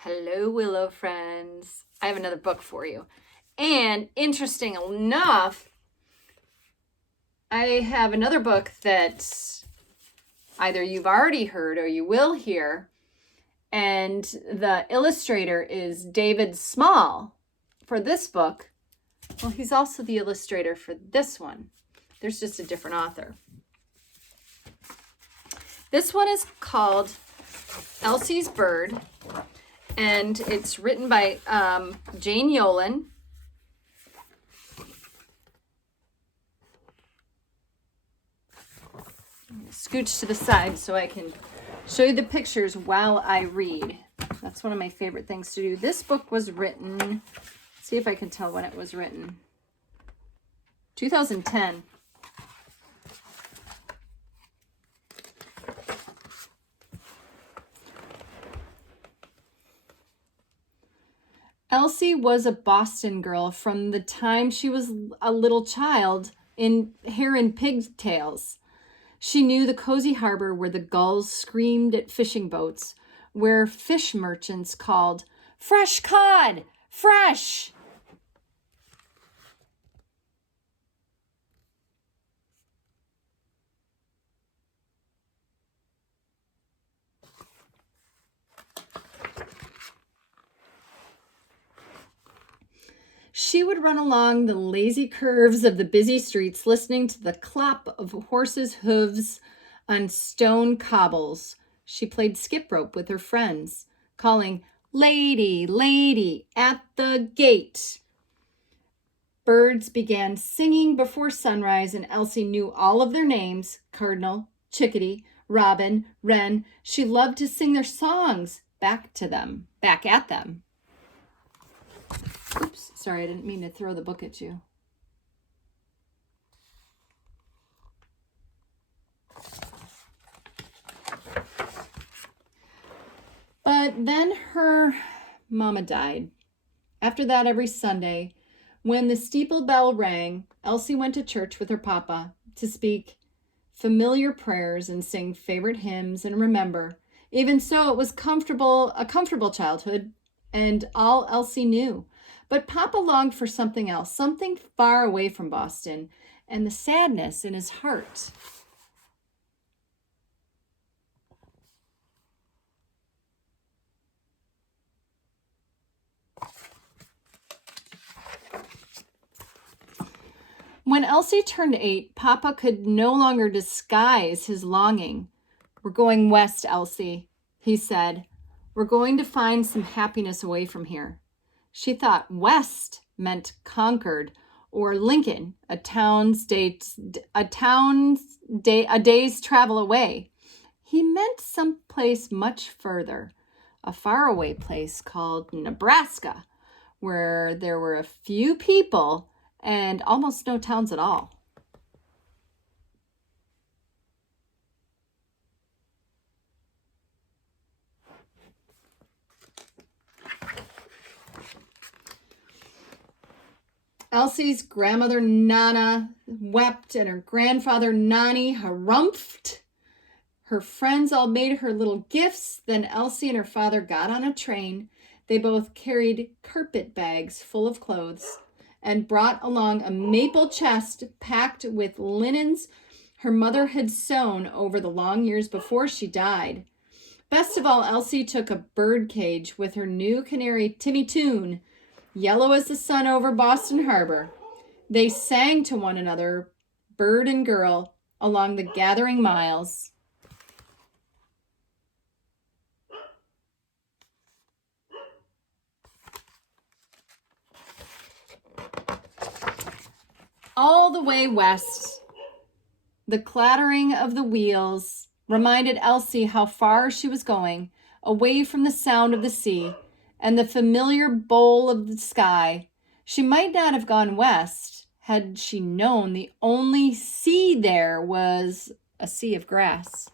Hello, Willow friends. I have another book for you. And interesting enough, I have another book that either you've already heard or you will hear. And the illustrator is David Small for this book. Well, he's also the illustrator for this one. There's just a different author. This one is called Elsie's Bird. And it's written by Jane Yolen. Scooch to the side so I can show you the pictures while I read. That's one of my favorite things to do. This book was written, see if I can tell when it was written. 2010. Elsie was a Boston girl from the time she was a little child in hair and pigtails. She knew the cozy harbor where the gulls screamed at fishing boats, where fish merchants called, "Fresh cod! Fresh!" She would run along the lazy curves of the busy streets, listening to the clop of horses' hooves on stone cobbles. She played skip rope with her friends, calling, "Lady, lady, at the gate." Birds began singing before sunrise, and Elsie knew all of their names: cardinal, chickadee, robin, wren. She loved to sing their songs back at them. Oops, sorry, I didn't mean to throw the book at you. But then her mama died. After that, every Sunday, when the steeple bell rang, Elsie went to church with her papa to speak familiar prayers and sing favorite hymns and remember. Even so, it was a comfortable childhood, and all Elsie knew. But Papa longed for something else, something far away from Boston, and the sadness in his heart. When Elsie turned 8, Papa could no longer disguise his longing. "We're going west, Elsie," he said. "We're going to find some happiness away from here." She thought west meant Concord or Lincoln, a day's travel away. He meant someplace much further, a faraway place called Nebraska, where there were a few people and almost no towns at all. Elsie's grandmother Nana wept and her grandfather Nani harumphed. Her friends all made her little gifts. Then Elsie and her father got on a train. They both carried carpet bags full of clothes and brought along a maple chest packed with linens her mother had sewn over the long years before she died. Best of all, Elsie took a bird cage with her new canary, Timmy Toon, yellow as the sun over Boston Harbor. They sang to one another, bird and girl, along the gathering miles. All the way west, the clattering of the wheels reminded Elsie how far she was going, away from the sound of the sea and the familiar bowl of the sky. She might not have gone west had she known the only sea there was a sea of grass.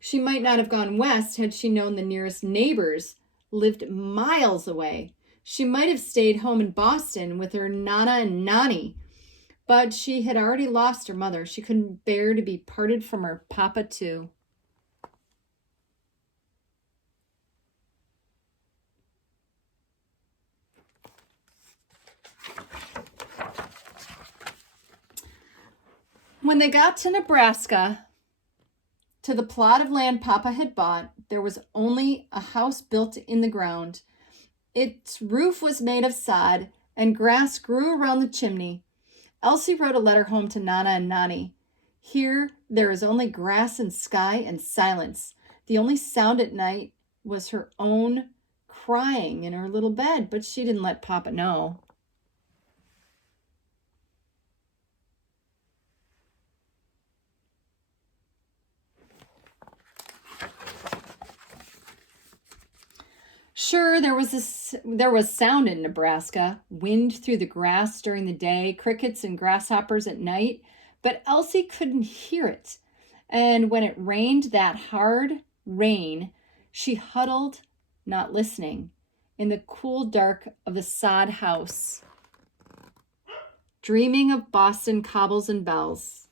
She might not have gone west had she known the nearest neighbors lived miles away. She might have stayed home in Boston with her Nana and Nani, but she had already lost her mother. She couldn't bear to be parted from her papa too. When they got to Nebraska, to the plot of land Papa had bought, there was only a house built in the ground. Its roof was made of sod, and grass grew around the chimney. Elsie wrote a letter home to Nana and Nani. Here, there is only grass and sky and silence. The only sound at night was her own crying in her little bed, but she didn't let Papa know. Sure, there was sound in Nebraska, wind through the grass during the day, crickets and grasshoppers at night, but Elsie couldn't hear it. And when it rained that hard rain, she huddled, not listening, in the cool dark of the sod house, dreaming of Boston cobbles and bells.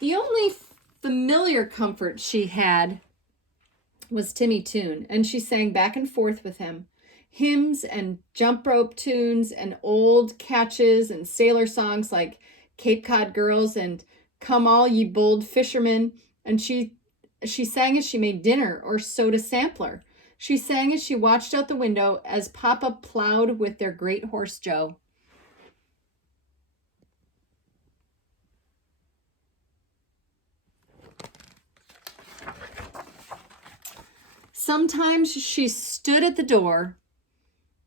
The only familiar comfort she had was Timmy Toon, and she sang back and forth with him. Hymns and jump rope tunes and old catches and sailor songs like Cape Cod Girls and Come All Ye Bold Fishermen. And she sang as she made dinner or sewed a sampler. She sang as she watched out the window as Papa plowed with their great horse Joe. Sometimes she stood at the door,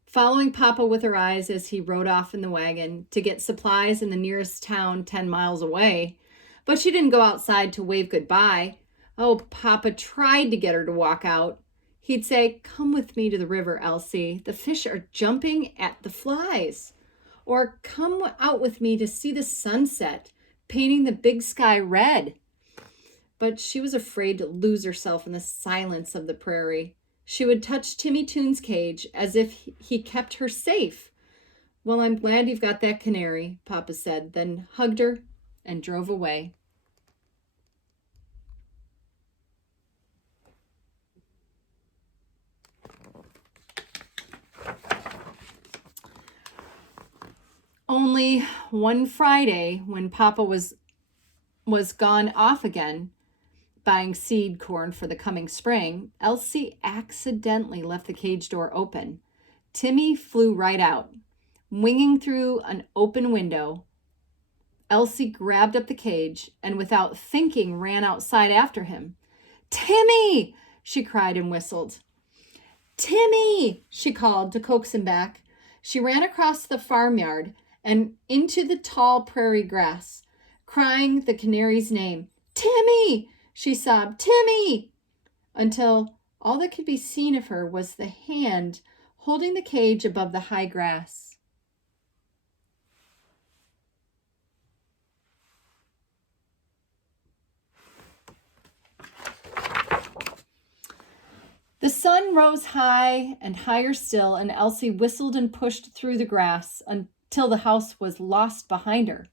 following Papa with her eyes as he rode off in the wagon to get supplies in the nearest town 10 miles away. But she didn't go outside to wave goodbye. Oh, Papa tried to get her to walk out. He'd say, "Come with me to the river, Elsie. The fish are jumping at the flies." Or, "Come out with me to see the sunset, painting the big sky red." But she was afraid to lose herself in the silence of the prairie. She would touch Timmy Toon's cage as if he kept her safe. "Well, I'm glad you've got that canary," Papa said, then hugged her and drove away. Only one Friday, when Papa was gone off again, buying seed corn for the coming spring, Elsie accidentally left the cage door open. Timmy flew right out, winging through an open window. Elsie grabbed up the cage and without thinking ran outside after him. "Timmy!" she cried and whistled. "Timmy!" she called to coax him back. She ran across the farmyard and into the tall prairie grass, crying the canary's name. "Timmy!" she sobbed, "Timmy!" until all that could be seen of her was the hand holding the cage above the high grass. The sun rose high and higher still, and Elsie whistled and pushed through the grass until the house was lost behind her.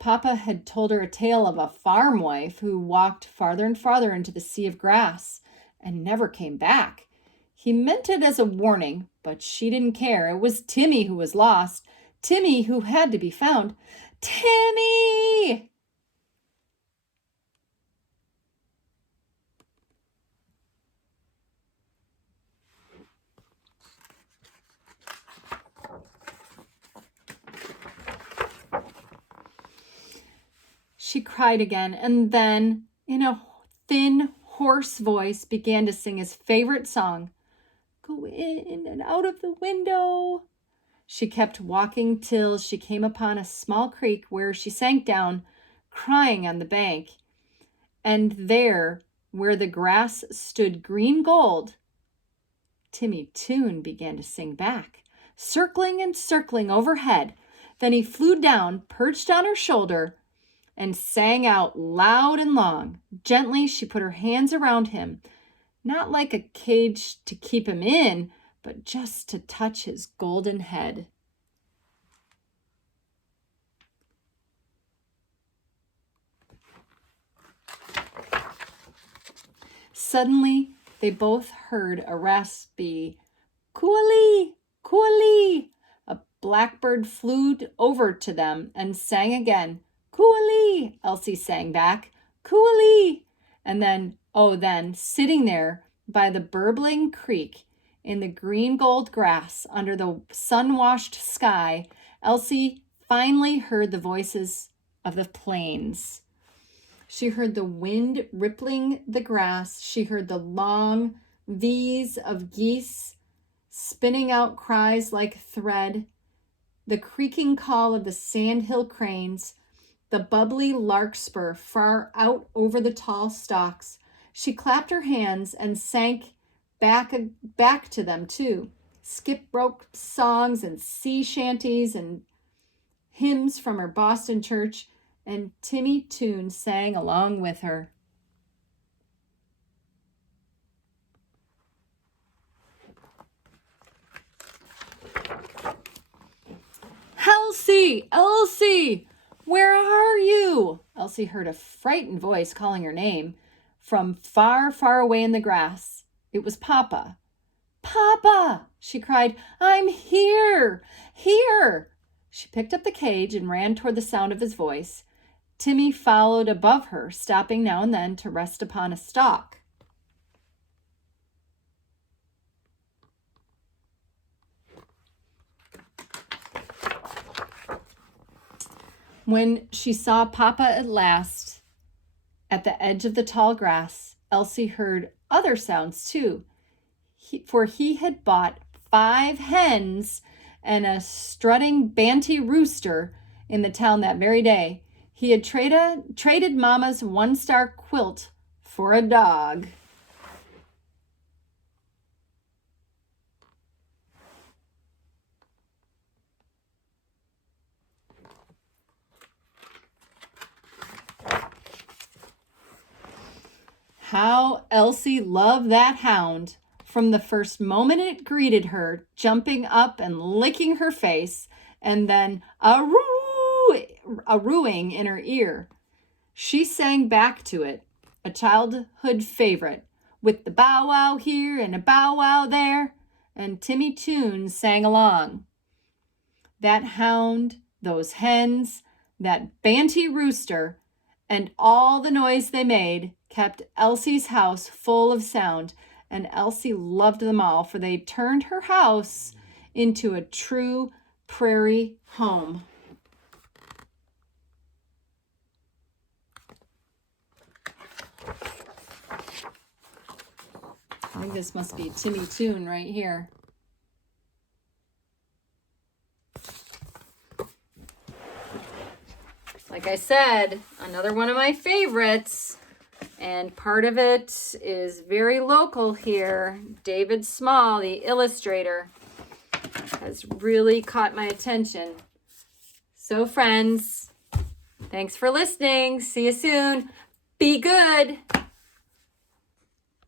Papa had told her a tale of a farm wife who walked farther and farther into the sea of grass and never came back. He meant it as a warning, but she didn't care. It was Timmy who was lost, Timmy who had to be found. "Timmy!" She cried again, and then, in a thin, hoarse voice, began to sing his favorite song, "Go in and out of the window." She kept walking till she came upon a small creek where she sank down, crying on the bank. And there, where the grass stood green gold, Timmy Toon began to sing back, circling and circling overhead. Then he flew down, perched on her shoulder, and sang out loud and long. Gently, she put her hands around him, not like a cage to keep him in, but just to touch his golden head. Suddenly, they both heard a raspy coolie, coolie. A blackbird flew over to them and sang again. Coolie, Elsie sang back. Coolie. And then, sitting there by the burbling creek in the green gold grass under the sun-washed sky, Elsie finally heard the voices of the plains. She heard the wind rippling the grass. She heard the long V's of geese spinning out cries like thread, the creaking call of the sandhill cranes, the bubbly larkspur far out over the tall stalks. She clapped her hands and sank back to them too. Skip rope songs and sea shanties and hymns from her Boston church, and Timmy Toon sang along with her. Elsie! Elsie! Where are you? Elsie heard a frightened voice calling her name from far, far away in the grass. It was Papa. Papa! She cried. I'm here! Here! She picked up the cage and ran toward the sound of his voice. Timmy followed above her, stopping now and then to rest upon a stalk. When she saw Papa at last at the edge of the tall grass, Elsie heard other sounds too, for he had bought 5 hens and a strutting banty rooster in the town that very day. He had traded Mama's 1-star quilt for a dog. How Elsie loved that hound. From the first moment it greeted her, jumping up and licking her face, and then a-rooing in her ear. She sang back to it, a childhood favorite, with the bow wow here and a bow wow there, and Timmy Toon sang along. That hound, those hens, that banty rooster, and all the noise they made kept Elsie's house full of sound, and Elsie loved them all, for they turned her house into a true prairie home. I think this must be Timmy Toon right here. Like I said, another one of my favorites. And part of it is very local here. David Small, the illustrator, has really caught my attention. So friends, thanks for listening. See you soon. Be good.